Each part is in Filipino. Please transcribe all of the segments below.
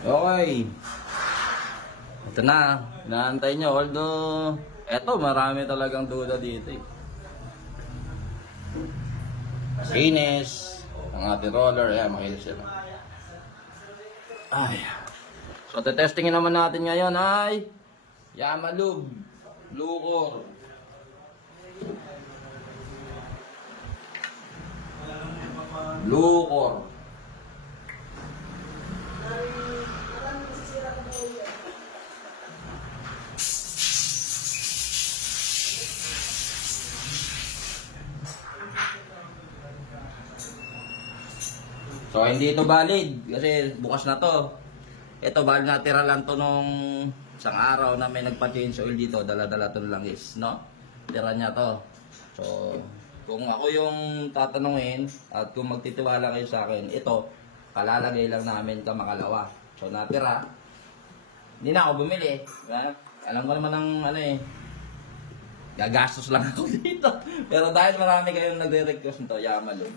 Okay. Ito na. Inaantay nyo. Although, eto, marami talagang duda dito eh. Sinis. Ang ating roller. Ayan, makilis sila. Ay. So, testingin naman natin ngayon ay Yamalub. Lucor. Lucor. So, hindi ito valid kasi bukas na to. Ito, valid natira lang to nung isang araw na may nagpa-change oil dito. Dala-dala to lang is, no? Tira niya to. So, kung ako yung tatanungin at kung magtitiwala kayo sa akin, ito, kalalagay lang namin ka makalawa. So, natira. Hindi na ako bumili. Alam ko naman ng ano eh. Gagastos lang ako dito. Pero dahil marami kayong nagre-request nito, Yamalub.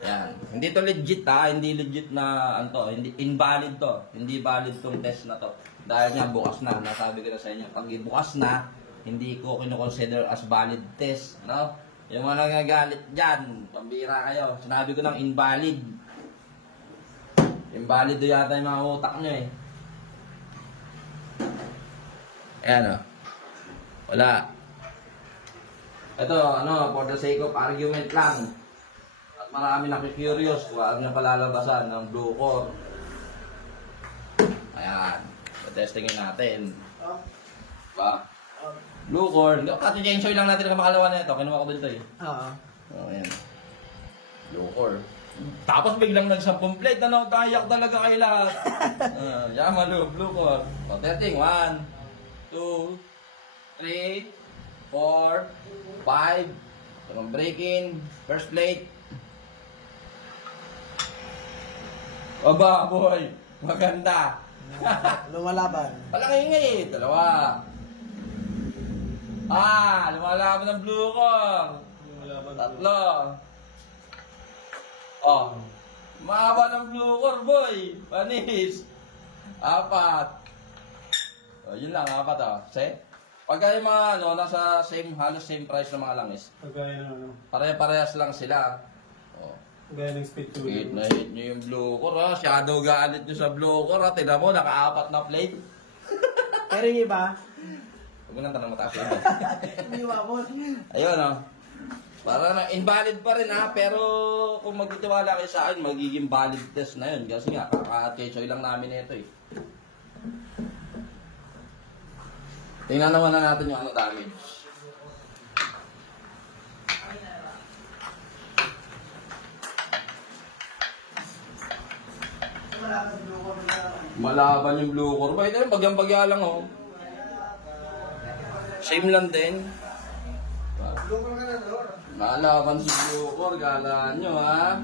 Yan. Hindi to legit ha, hindi legit na ano, hindi invalid to. Hindi valid tong test na to. Dahil nga bukas na, nasabi ko na sa inyo, pag bukas na, hindi ko kino-consider as valid test, no? Yung mga nagagalit diyan, pambira kayo. Sinabi ko ng invalid. Invalid do yata yung mga utak nyo eh. Ayan o. Wala. Ito, ano, for the sake of argument lang. Marami nakikurious, huwag niya palalabasan ng Lucor. Ayan, testingin natin. Ba? Lucor, pati change oil lang natin ang makalawa na ito. Kinuha ko dito eh. Oo. Oh, ayan. Lucor. Tapos biglang nag-10 plate, ano, tayak talaga kayo lahat. Yamalub, Lucor. So, testing, 1, 2, 3, 4, 5. So, break-in, first plate. Aba, boy. Maganda. Lumalaban. Palaki nga eh. Dalawa. Lumalaban ng Lucor. Tatlo. Oh. Mahaba ng Lucor, boy. Panis. 4. Oh, yun lang, 4 oh. Set. Pag yung mga ano, nasa halos same price ng mga langis. Pagkaya ng ano, Pare-parehas lang sila. Oh. gaya ng speed to Hit na hit nyo yung Lucor ha. Shadow galit nyo sa Lucor ha. Tignan mo, naka-4 na plate. Pero yung iba, Huwag mo nang tanong mataas yun. hindi mabot. Ayun o. Para na invalid pa rin ha. Pero kung magtitiwala kayo sa akin, magiging valid test na yun. Kasi nga, kaka-chechoy lang namin ito eh. Tingnan naman na natin yung ano damage. Malaban yung Lucor. Ba, ito yung bagyang-bagya lang oh. Same lang din. Malaban si Lucor, galaan nyo ha.